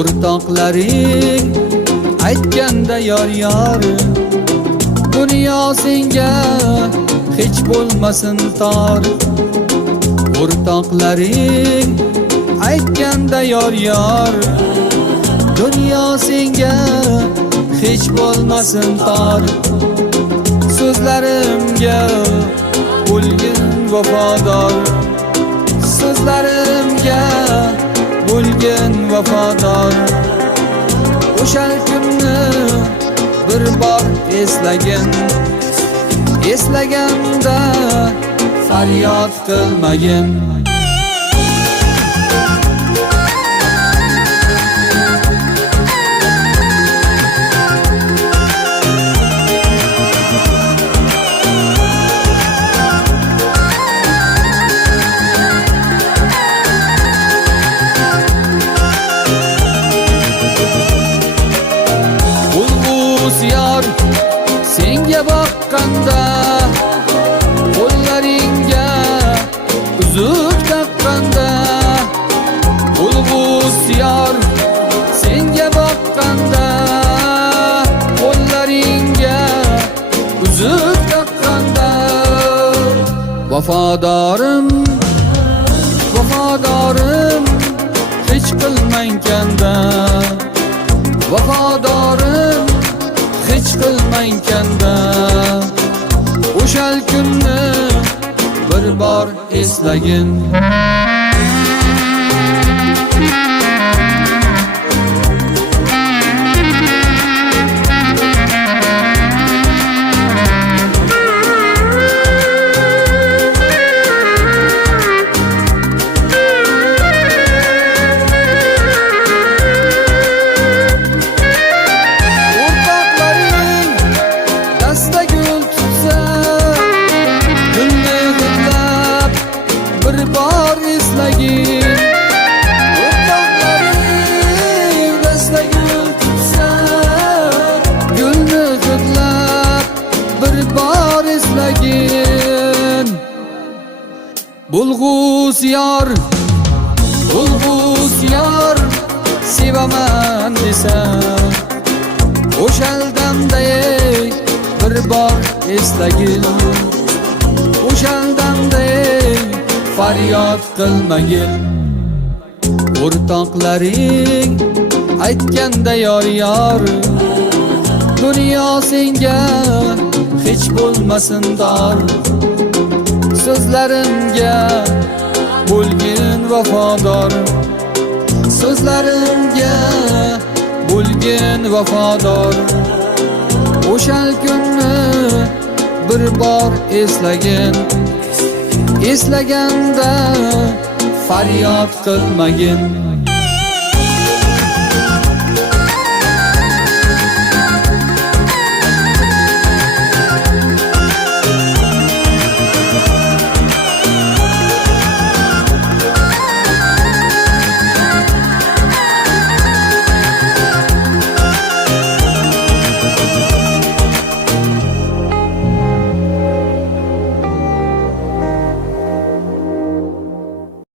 o'rtoqlaring aytganda yor dunyo senga hech bo'lmasin tor. O'rtoqlaring aytganda yor dunyo senga hech bo'lmasin tor. So'zlarimga bo'lgin vafodor, so'zlarimga bo'lgin vafodor. O'shal kunni bir bor eslagin, eslaganda faryod qilmagin. Yor senga boqqanda, qo'llaringga uzuk taqqanda. Ulg'us yor senga boqqanda, qo'llaringga uzuk taqqanda. Vafodorim, vafodorim hech qilmang kanda. Vafodorim hech qilmang kanda. O'shal kunni bir bor eslagin. Bir bor eslagin. O'rtoqlaring dasta gul tutsa, gulni hidlab bir bor eslagin. Bulg'us yor, bulg'us yor sevaman desa, o'shal damda bir bor eslagin. O'shal damda faryod qilmagin. O'rtoqlaring aytganda yor dunyo senga hech bo'lmasin tor. So'zlarimga bo'lgin vafodor, so'zlarimga bo'lgin vafodor. O'shal kunni bir bor eslagin, eslaganda faryod qilmagin.